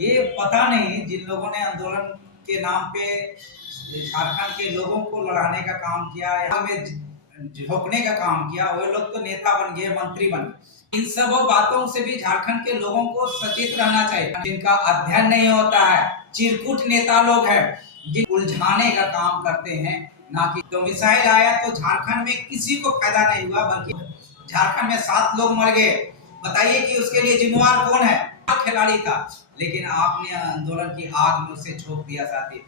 ये पता नहीं जिन लोगों ने आंदोलन के नाम पे झारखंड के लोगों को लड़ाने का काम किया, यहाँ में झोंकने का काम किया, वो लोग तो नेता बन गए, मंत्री बन गए। इन सब बातों से भी झारखंड के लोगों को सचेत रहना चाहिए। जिनका अध्ययन नहीं होता है, चिरकुट नेता लोग हैं, जिन उलझाने का काम करते हैं, ना कि तो मिसाइल आया तो झारखंड में किसी को फायदा नहीं हुआ, बल्कि झारखंड में 7 लोग मर गए। बताइए कि उसके लिए जिम्मेवार कौन है? खिलाड़ी था, लेकिन आपने आंदोलन की आग में उसे झोंक दिया साथी।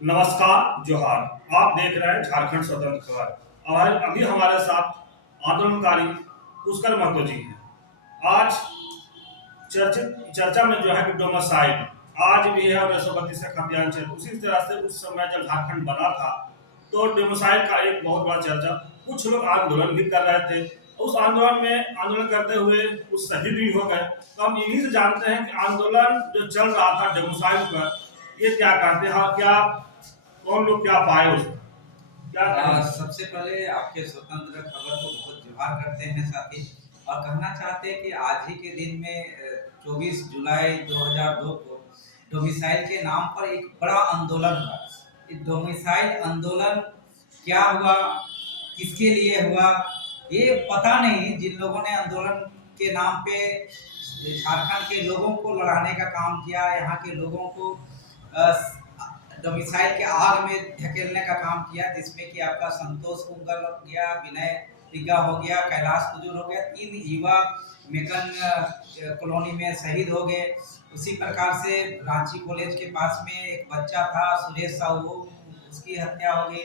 नमस्कार, जोहार। आप देख रहे हैं झारखंड स्वतंत्र खबर और अभी हमारे साथ आंदोलनकारी पुष्कर महतो जी हैं। आज चर्चित चर्चा में जो है कि डोमासाइल आज भी है, 1932 का खतियान चल उसी तरह से उस समय जब झारखंड बना था तो डोमासाइल का एक बहुत बड़ा चर्चा, कुछ लोग आंदोलन भी कर रहे थे। उस आंदोलन में आंदोलन करते हुए कुछ शहीद भी हो गए। तो हम इन्हीं से जानते हैं कि आंदोलन जो चल रहा था डोमासाइल पर, ये क्या कहते हैं, क्या कौन लोग क्या पाए उसमें, क्या कहेंगे? सबसे पहले आपके स्वतंत्र खबर को बहुत जोहार करते हैं साथी, और कहना चाहते हैं कि आज ही के दिन में 24 जुलाई 2002 को डोमिसाइल के नाम पर एक बड़ा आंदोलन हुआ। इस डोमिसाइल आंदोलन क्या हुआ, किसके लिए हुआ, ये पता नहीं। जिन लोगों ने आंदोलन के नाम पे झारखंड के लोगों को लड़ाने का काम किया, यहाँ के लोगों को डोमिसाइल के आग में धकेलने का काम किया, जिसमें कि आपका संतोष कुंगल हो गया, विनय तिग्गा हो गया, कैलाश कुजूर हो गया, 3 युवा मेकन कॉलोनी में शहीद हो गए। उसी प्रकार से रांची कॉलेज के पास में एक बच्चा था सुरेश साहू, उसकी हत्या हो गई।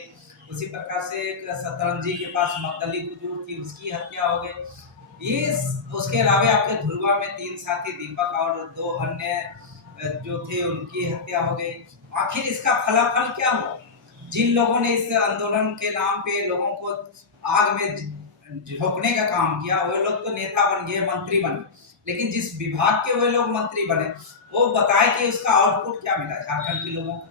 उसी प्रकार से एक सतरंजी के पास मगदली कुजूर थी, उसकी हत्या हो गई। ये उसके अलावा आपके ध्रुवा में 3 साथी दीपक और 2 अन्य जो थे उनकी हत्या हो गई। आखिर इसका फलाफल क्या हुआ? जिन लोगों ने इस आंदोलन के नाम पे लोगों को आग में झोंकने का काम किया, वो लोग तो नेता बन गए, मंत्री बन गए। लेकिन जिस विभाग के वे लोग मंत्री बने, वो बताए कि उसका आउटपुट क्या मिला झारखंड के लोगों को,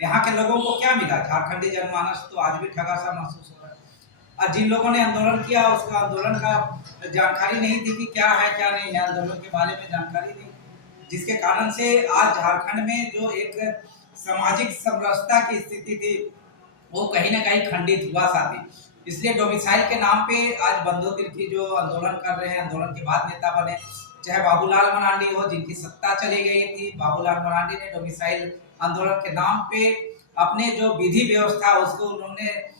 यहाँ के लोगों को क्या मिला। झारखंडी जनमानस तो आज भी ठगा सा महसूस हो रहा है। और जिन लोगों ने आंदोलन किया, उसका आंदोलन का जानकारी नहीं थी कि क्या है क्या नहीं है, आंदोलन के बारे में जानकारी नहीं, जिसके कारण से आज झारखंड में जो एक सामाजिक समरसता की स्थिति थी, वो कहीं ना कहीं खंडित हुआ साथी। इसलिए डोमिसाइल के नाम पे आज बंधु तिर्की जो आंदोलन कर रहे हैं, आंदोलन के बाद नेता बने, चाहे बाबूलाल मरांडी हो, जिनकी सत्ता चली गई थी। बाबूलाल मरांडी ने डोमिसाइल आंदोलन के नाम पे अपने जो विधि व्यवस्था उसको उन्होंने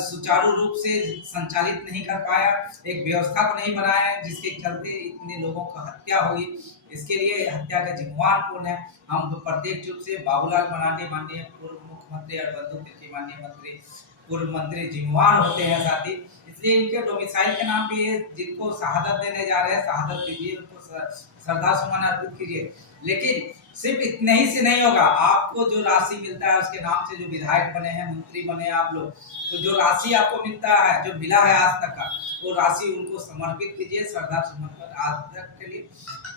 सुचारू रूप से संचालित नहीं कर पाया, एक व्यवस्था को नहीं बनाया, जिसके चलते इतने लोगों का हत्या हुई। इसके लिए हत्या का जिम्मेवार कौन है? हम तो प्रत्येक रूप से बाबूलाल मरांडी माननीय पूर्व मुख्यमंत्री और बंधु तिर्की माननीय मंत्री पूर्व मंत्री जिम्मेवार होते हैं साथी। इसलिए इनके डोमिसाइल के नाम पे ये जिनको शहादत देने जा रहे हैं, शहादत दीजिए, उनको श्रद्धा सुमन अर्पित कीजिए। लेकिन सिर्फ इतने ही से नहीं होगा। आपको जो राशि मिलता है उसके नाम से जो विधायक बने हैं, मंत्री बने आप लोग, तो जो राशि आपको मिलता है, जो मिला है आज तक का, वो राशि उनको समर्पित कीजिए श्रद्धा सुमन आज तक के लिए,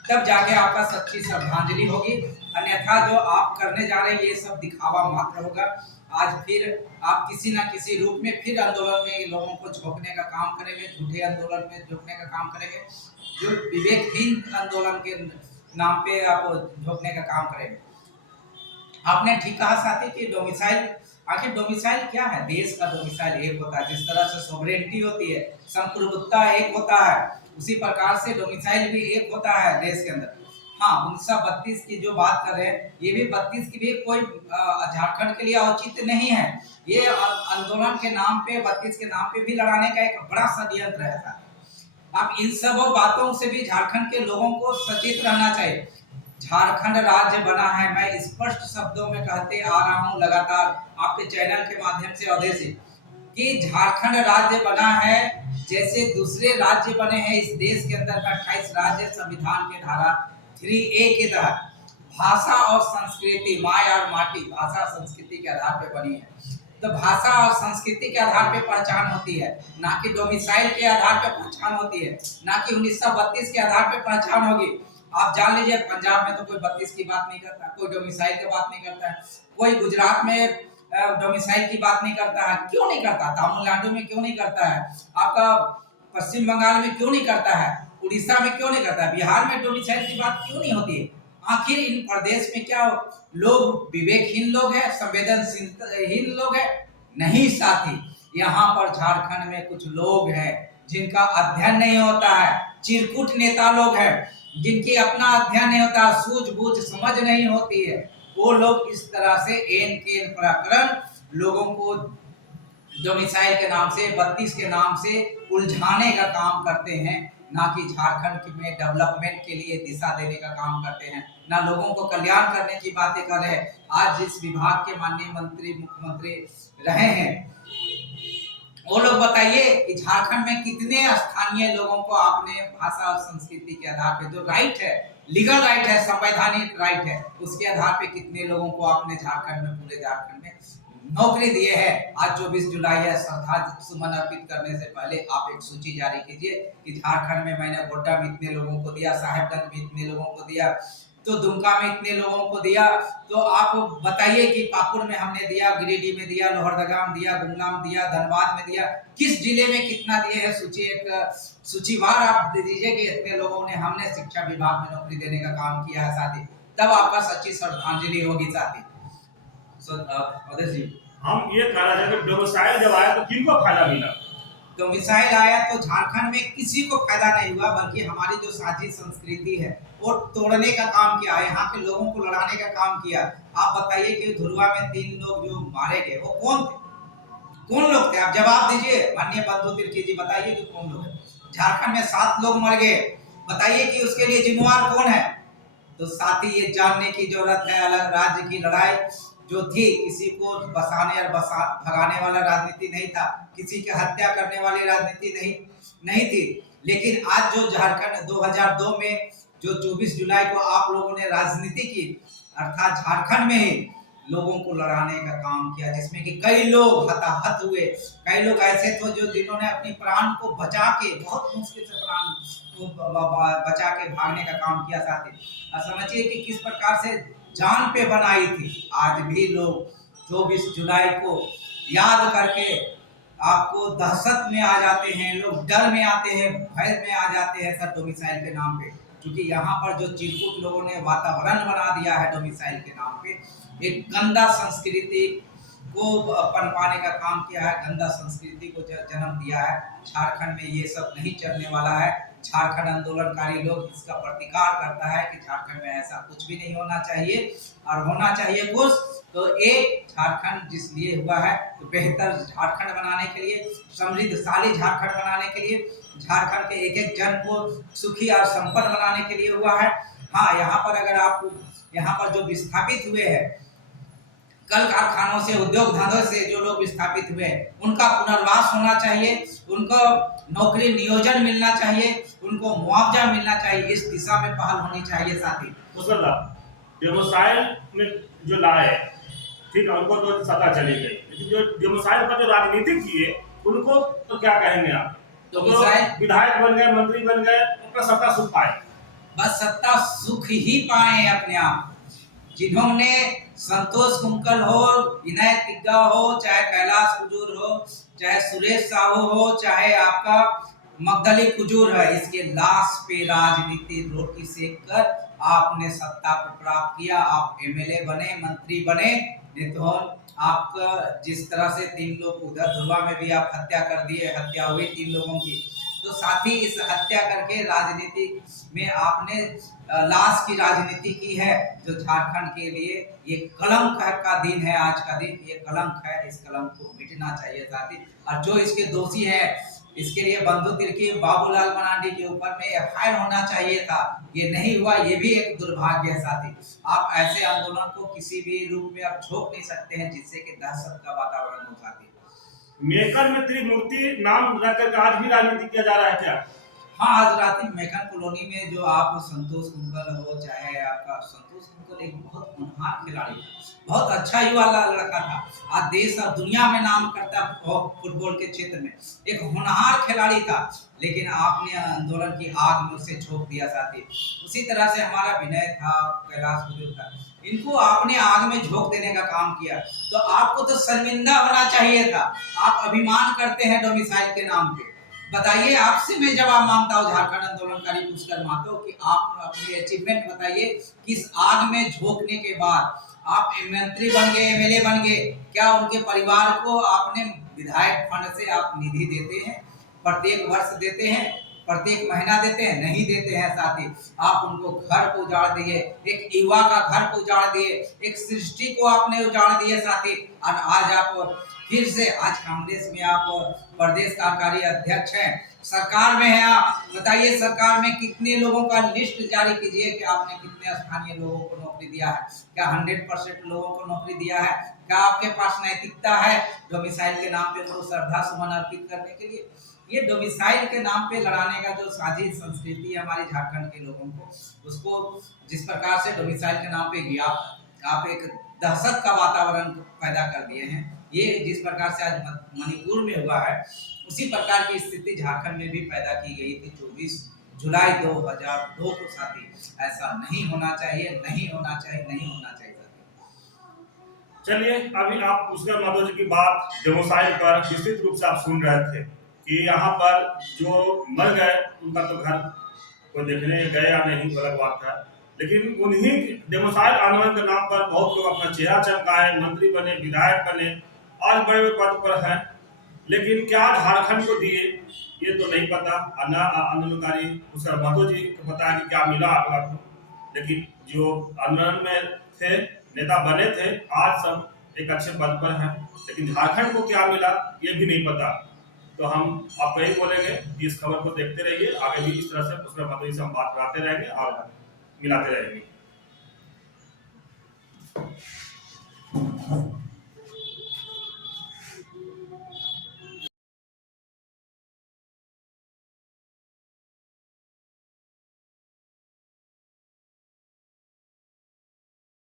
तब जाके आपका सच्ची श्रद्धांजलि होगी। अन्यथा जो आप करने जा रहे हैं ये सब दिखावा मात्र होगा। आज फिर आप किसी ना किसी रूप में फिर आंदोलन में लोगों को झोंकने का काम करेंगे, झूठे आंदोलन में झोंकने का काम करेंगे, जो विवेकहीन आंदोलन के नाम पे आप झोंकने का काम करेंगे। आपने ठीक कहा साथी कि डोमिसाइल, आखिर डोमिसाइल क्या है? देश का डोमिसाइल एक होता है, जिस तरह से सॉवरेनिटी होती है, संप्रभुता एक होता है, उसी प्रकार से डोमिसाइल भी एक होता है देश के अंदर। हाँ, 1932 की जो बात कर रहे हैं, ये भी 32 की भी कोई झारखंड के लिए औचित्य नहीं है। ये आंदोलन के नाम पे, 32 के नाम पे भी लड़ाने का एक बड़ा षड्यंत्र है। अब इन सब बातों से भी झारखंड के लोगों को सचेत रहना चाहिए। झारखंड राज्य बना है, मैं स्पष्ट शब्दों में कहते आ रहा हूं लगातार आपके चैनल के माध्यम से अवधेश जी, कि झारखंड राज्य बना है जैसे दूसरे राज्य बने हैं इस देश के अंदर। 28 राज्य संविधान के धारा 3A के तहत भाषा और संस्कृति, माय और माटी, भाषा संस्कृति के आधार पर बनी है। तो भाषा और संस्कृति के आधार पे पहचान होती है, ना कि डोमिसाइल के आधार पे पहचान होती है, ना कि 1932 के आधार पे पहचान होगी। आप जान लीजिए पंजाब में तो कोई 32 की बात नहीं करता, कोई डोमिसाइल की बात नहीं करता है, कोई गुजरात में डोमिसाइल की बात नहीं करता है? क्यों नहीं करता? तमिलनाडु में क्यों नहीं करता है? आपका पश्चिम बंगाल में क्यों नहीं करता है? उड़ीसा में क्यों नहीं करता है? बिहार में डोमिसाइल की बात क्यों नहीं होती है? आखिर इन प्रदेश में क्या लोग विवेकहीन लोग हैं, संवेदनशीलहीन लोग हैं? नहीं साथी, यहाँ पर झारखंड में कुछ लोग हैं जिनका अध्ययन नहीं होता है, चिरकुट नेता लोग हैं जिनकी अपना अध्ययन नहीं होता, सूझबूझ समझ नहीं होती है। वो लोग इस तरह से एन केन प्रकरण लोगों को डोमिसाइल के नाम से, 32 के नाम से उलझाने का काम करते हैं, ना कि झारखंड में डेवलपमेंट के लिए दिशा देने का काम करते हैं, ना लोगों को कल्याण करने की बातें कर रहे हैं। आज जिस विभाग के माननीय मंत्री मुख्यमंत्री रहे हैं, वो लोग बताइए कि झारखंड में कितने स्थानीय लोगों को आपने भाषा और संस्कृति के आधार पे, जो राइट है, लीगल राइट है, संवैधानिक राइट है, उसके आधार पे कितने लोगों को आपने झारखंड में, पूरे झारखंड में नौकरी दिए है। आज 24 जुलाई है, श्रद्धा सुमन अर्पित करने से पहले आप एक सूची जारी कीजिए कि झारखंड में मैंने गोड्डा में इतने लोगों को दिया, साहेबगंज में इतने लोगों को दिया, तो दुमका में इतने लोगों को दिया। तो आप बताइए कि पाकुड़ में हमने दिया, गिरिडीह में दिया, लोहरदगा में दिया, गुमला में दिया, धनबाद में दिया, किस जिले में कितना दिए हैं? सूचीवार आप दे दीजिए कि इतने लोगों ने, हमने शिक्षा विभाग में नौकरी देने का काम किया है साथी, तब आपका सच्ची श्रद्धांजलि होगी साथी। अवधेश जी, हम ये कह रहे हैं कि डोमिसाइल जब आया तो किनको फायदा मिला? डोमिसाइल आया तो झारखंड में किसी को फायदा नहीं हुआ, बल्कि हमारी जो साझी संस्कृति है वो तोड़ने का काम किया, यहाँ के लोगों को लड़ाने का काम किया। आप बताइए कि धुरवा में 3 लोग जो मारे गए वो कौन थे? कौन लोग थे? आप जवाब दीजिए माननीय बंधु तिर्की जी, बताइए कि कौन लोग है? झारखंड में 7 लोग मर गए, बताइए कि उसके लिए जिम्मेवार कौन है? तो साथी ये जानने की जरूरत है, अलग राज्य की लड़ाई जो थी, किसी को बसाने और भगाने वाला राजनीति नहीं था, किसी की हत्या करने वाली राजनीति नहीं थी। लेकिन आज जो झारखंड 2002 में जो 24 जुलाई को आप लोगों ने राजनीति की, अर्थात झारखंड में ही लोगों को लड़ाने का काम किया, जिसमें कि कई लोग हताहत हुए, कई लोग ऐसे थे जो जिन्होंने अपनी प्राण को बचा के, बहुत मुश्किल से प्राण को बचा के भागने का काम किया साथी। और समझिए कि किस प्रकार से जान पे बनाई थी। आज भी लोग 24 जुलाई को याद करके आपको दहशत में आ जाते हैं, लोग डर में आते हैं, भय में आ जाते हैं सर डोमिसाइल के नाम पे, क्योंकि यहाँ पर जो चिरकुट लोगों ने वातावरण बना दिया है डोमिसाइल के नाम पे, एक गंदा संस्कृति को पनपाने का काम किया है, गंदा संस्कृति को जन्म दिया है। झारखंड में ये सब नहीं चलने वाला है। झारखंड आंदोलनकारी लोग इसका प्रतिकार करता है कि झारखंड में ऐसा कुछ भी नहीं होना चाहिए, और होना चाहिए कुछ तो एक झारखंड जिस लिए हुआ है, तो बेहतर झारखंड बनाने के लिए, समृद्धशाली झारखंड बनाने के लिए, झारखंड के एक एक जन को सुखी और संपन्न बनाने के लिए हुआ है। हाँ, यहाँ पर अगर आप, यहाँ पर जो विस्थापित हुए हैं, कल कारखानों से, उद्योग धंधों से जो लोग विस्थापित हुए, उनका पुनर्वास होना चाहिए, उनको नौकरी नियोजन मिलना चाहिए, उनको मुआवजा मिलना चाहिए, इस दिशा में पहल होनी चाहिए साथी। डोमिसाइल में जो लाए, ठीक है, उनको तो सत्ता चली गई, लेकिन जो डोमिसाइल का जो राजनीति किए उनको तो क्या कहेंगे आप? तो विधायक बन गए, मंत्री बन गए, अपना सत्ता सुख पाए, बस सत्ता सुख ही पाए अपने आप। जिन्होंने संतोष कुंकल हो, विनय तिग्गा हो, चाहे कैलाश कुजूर हो, चाहे सुरेश साहू हो, चाहे आपका मगदली कुजूर है, इसके लाश पे राजनीति रोटी सेक कर आपने सत्ता को प्राप्त किया। आप एमएलए बने, मंत्री बने, नहीं तो आपका जिस तरह से 3 लोग उधर धुरवा में भी आप हत्या कर दिए, हत्या हुई 3 लोगों की, तो साथ ही इस हत्या करके राजनीति में आपने लाश की राजनीति की है, जो झारखंड के लिए ये कलंक का दिन है। आज का दिन ये कलंक है, इस कलंक को मिटना चाहिए साथी। और जो इसके दोषी है, इसके लिए बंधु तिर्की, बाबूलाल मरांडी के ऊपर में एफआईआर होना चाहिए था, ये नहीं हुआ, ये भी एक दुर्भाग्य है साथी। आप ऐसे आंदोलन को किसी भी रूप में आप झोंक नहीं सकते हैं जिससे कि दहशत का वातावरण हो साथी। मेकन में त्रिमूर्ति नाम रखकर आज भी राजनीति किया जा रहा है क्या? हाँ, आज रात में मेकन कॉलोनी में जो आप संतोष कुंकल हो, चाहे आपका संतोष कुंकल एक बहुत होनहार खिलाड़ी था, बहुत अच्छा युवा लड़का था, आज देश और दुनिया में नाम करता फुटबॉल के क्षेत्र में, एक होनहार खिलाड़ी था, लेकिन आपने आंदोलन की आग में उसे झोंक दिया साथी। उसी तरह से हमारा विनय था, कैलाश कुजूर था, इनको आपने आग में झोंक देने का काम किया। तो आपको तो शर्मिंदा होना चाहिए था। आप अभिमान करते हैं डोमिसाइल के नाम पे। बताइए, आपसे मैं जवाब मांगता हूँ झारखंड आंदोलनकारी पुष्कर महतो कि आप अपनी अचीवमेंट बताइए। किस आग में झोंकने के बाद आप मंत्री बन गए, एमएलए बन गए, क्या उनके परिवार को आपने विधायक फंड से आप निधि देते हैं? प्रत्येक वर्ष देते हैं? प्रत्येक महीना देते हैं? नहीं देते हैं। साथ ही आप उनको घर को उजाड़ दिए, एक युवा का घर को उजाड़ दिए, एक सृष्टि को आपने उजाड़ दिए साथी। और आज आप फिर से आज कांग्रेस में आप प्रदेश कार्यकारी अध्यक्ष हैं, सरकार में हैं। आप बताइए, सरकार में कितने लोगों का लिस्ट जारी कीजिए कि आपने कितने स्थानीय लोगों को नौकरी दिया है? क्या 100% लोगों को नौकरी दिया है? क्या आपके पास नैतिकता है डोमिसाइल के नाम पे उनको श्रद्धा सुमन अर्पित करने के लिए? ये डोमिसाइल के नाम पे लड़ाने का जो साजिश संस्कृति है हमारे झारखंड के लोगों को, उसको जिस प्रकार से डोमिसाइल के नाम पे आप एक दहशत का वातावरण पैदा कर दिए हैं। ये जिस प्रकार से आज मणिपुर में हुआ है, उसी प्रकार की स्थिति झारखंड में भी पैदा की गई थी 24 जुलाई 2002 को साथी। ऐसा नहीं होना चाहिए, नहीं होना चाहिए, नहीं होना चाहिए साथी। चलिए, अभी आप पुष्कर महतो जी की बात डोमिसाइल पर विस्तृत रूप से आप सुन रहे थे कि यहाँ पर जो मर गए उनका तो घर कोई देखने गए या नहीं अलग बात है, लेकिन उन्हीं डोमिसाइल आंदोलन के नाम पर बहुत लोग अपना चेहरा चमकाए, मंत्री बने, विधायक बने, आज बड़े बड़े पद पर हैं। लेकिन क्या झारखंड को दिए ये तो नहीं पता। आंदोलनकारी पुष्कर महतो जी को पता है कि क्या मिला अगला को, लेकिन जो आंदोलन में थे, नेता बने थे, आज सब एक अच्छे पद पर हैं, लेकिन झारखंड को क्या मिला ये भी नहीं पता। तो हम आपको यही बोलेंगे कि इस खबर को देखते रहिए, आगे भी इस तरह से पुष्कर महतो जी से हम बात कराते रहेंगे और मिलाते रहेंगे।